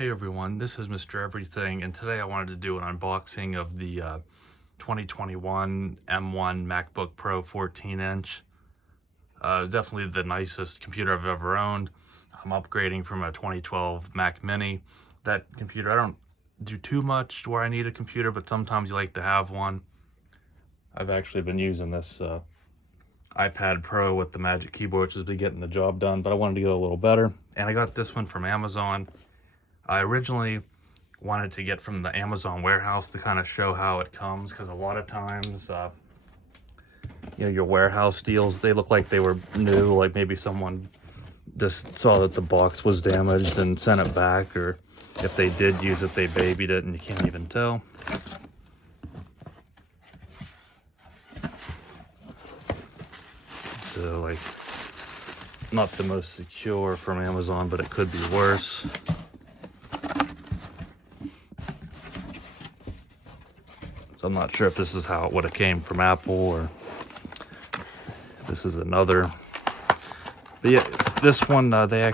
Hey everyone, this is Mr. Everything, and today I wanted to do an unboxing of the 2021 M1 MacBook Pro 14-inch. Definitely the nicest computer I've ever owned. I'm upgrading from a 2012 Mac Mini. That computer, I don't do too much where I need a computer, but sometimes you like to have one. I've actually been using this iPad Pro with the Magic Keyboard, which has been getting the job done, but I wanted to go a little better. And I got this one from Amazon. I originally wanted to get from the Amazon warehouse to kind of show how it comes, because a lot of times, your warehouse deals, they look like they were new, like maybe someone just saw that the box was damaged and sent it back, or if they did use it, they babied it and you can't even tell. So, like, not the most secure from Amazon, but it could be worse. So I'm not sure if this is how it would have came from Apple or this is another. But yeah, this one they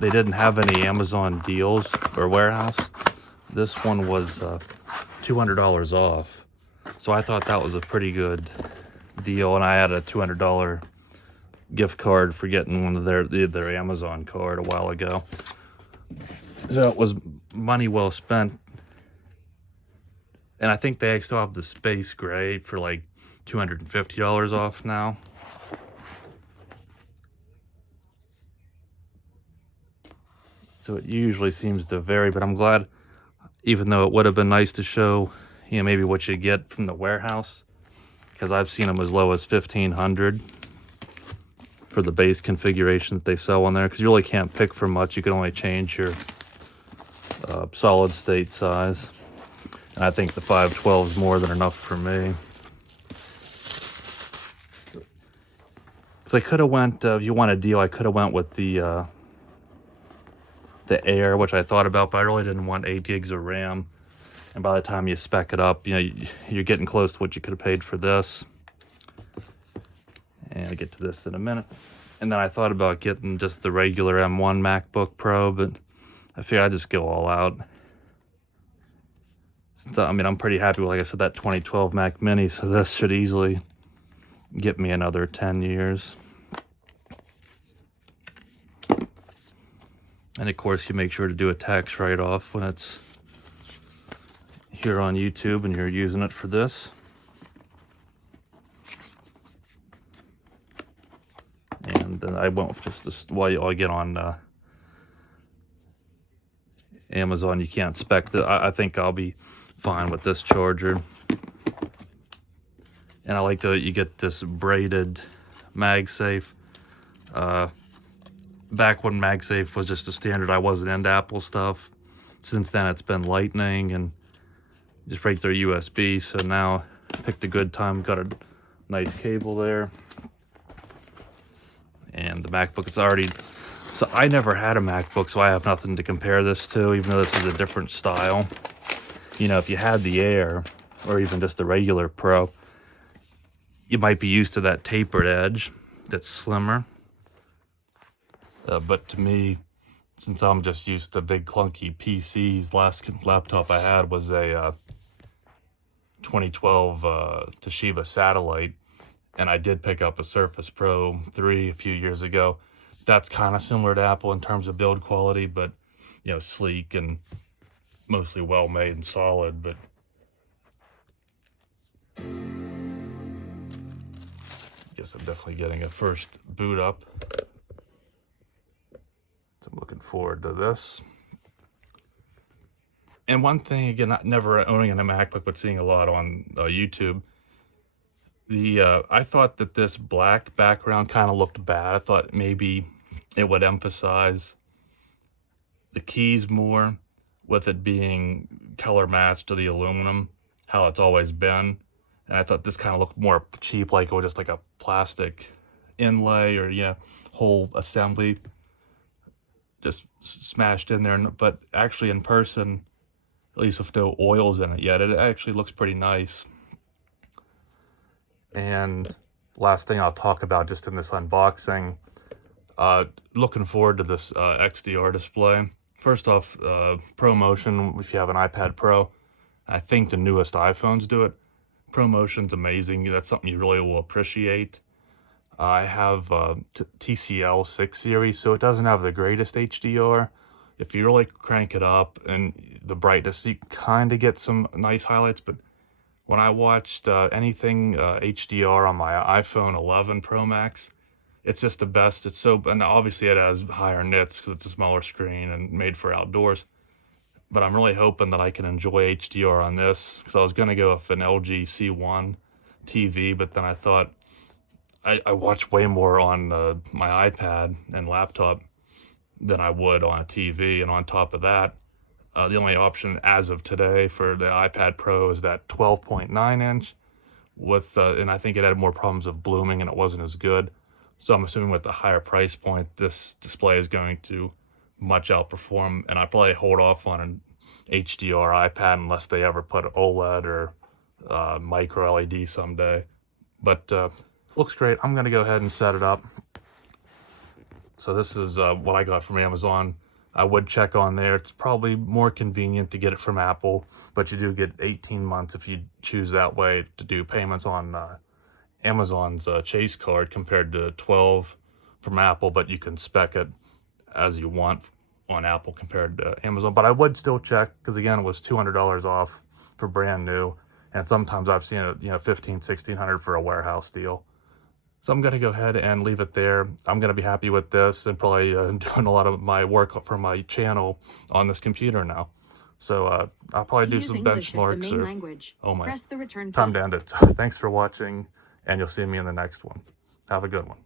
didn't have any Amazon deals or warehouse. This one was $200 off. So I thought that was a pretty good deal, and I had a $200 gift card for getting one of their Amazon card a while ago. So it was money well spent. And I think they still have the space gray for like $250 off now. So it usually seems to vary, but I'm glad, even though it would have been nice to show, maybe what you get from the warehouse, because I've seen them as low as $1,500 for the base configuration that they sell on there, because you really can't pick for much. You can only change your solid state size. And I think the 512 is more than enough for me. So I could have went, if you want a deal, I could have went with the Air, which I thought about, but I really didn't want 8 gigs of RAM. And by the time you spec it up, you're getting close to what you could have paid for this. And I'll get to this in a minute. And then I thought about getting just the regular M1 MacBook Pro, but I figured I'd just go all out. So, I mean, I'm pretty happy with, like I said, that 2012 Mac Mini, so this should easily get me another 10 years. And of course, you make sure to do a tax write-off when it's here on YouTube and you're using it for this. And then I won't just while I get on Amazon, you can't spec the. I think I'll be fine with this charger. And I like that you get this braided MagSafe. Back when MagSafe was just a standard, I wasn't into Apple stuff. Since then, it's been Lightning and just regular USB. So now, picked a good time. Got a nice cable there. And the MacBook, it's already... So I never had a MacBook, so I have nothing to compare this to, even though this is a different style. If you had the Air, or even just the regular Pro, you might be used to that tapered edge that's slimmer. But to me, since I'm just used to big clunky PCs, last laptop I had was a 2012 Toshiba Satellite, and I did pick up a Surface Pro 3 a few years ago. That's kind of similar to Apple in terms of build quality, but sleek and mostly well made and solid. But I guess I'm definitely getting a first boot up. So I'm looking forward to this. And one thing, again, never owning a MacBook, but seeing a lot on YouTube, I thought that this black background kind of looked bad. I thought maybe it would emphasize the keys more, with it being color matched to the aluminum, how it's always been. And I thought this kind of looked more cheap, like it was just like a plastic inlay or whole assembly just smashed in there. But actually in person, at least with no oils in it yet, it actually looks pretty nice. And last thing I'll talk about just in this unboxing, looking forward to this XDR display First off, ProMotion, if you have an iPad Pro, I think the newest iPhones do it. ProMotion's amazing. That's something you really will appreciate. I have TCL 6 series, so it doesn't have the greatest HDR. If you really crank it up and the brightness, you kind of get some nice highlights, but when I watched anything HDR on my iPhone 11 Pro Max, it's just the best. It's so, and obviously it has higher nits because it's a smaller screen and made for outdoors. But I'm really hoping that I can enjoy HDR on this, because I was going to go with an LG C1 TV, but then I thought I watch way more on my iPad and laptop than I would on a TV. And on top of that, the only option as of today for the iPad Pro is that 12.9 inch with, and I think it had more problems of blooming and it wasn't as good. So I'm assuming with the higher price point, this display is going to much outperform, and I probably hold off on an HDR iPad unless they ever put OLED or micro LED someday. But looks great. I'm going to go ahead and set it up. So this is what I got from Amazon. I would check on there. It's probably more convenient to get it from Apple, but you do get 18 months if you choose that way to do payments on Amazon's Chase card compared to 12 from Apple, but you can spec it as you want on Apple compared to Amazon. But I would still check, because again, it was $200 off for brand new, and sometimes I've seen it, $1,500, $1,600 for a warehouse deal. So I'm going to go ahead and leave it there. I'm going to be happy with this, and probably doing a lot of my work for my channel on this computer now. So I'll probably do some benchmarks. Oh my, time to end it. Thanks for watching, and you'll see me in the next one. Have a good one.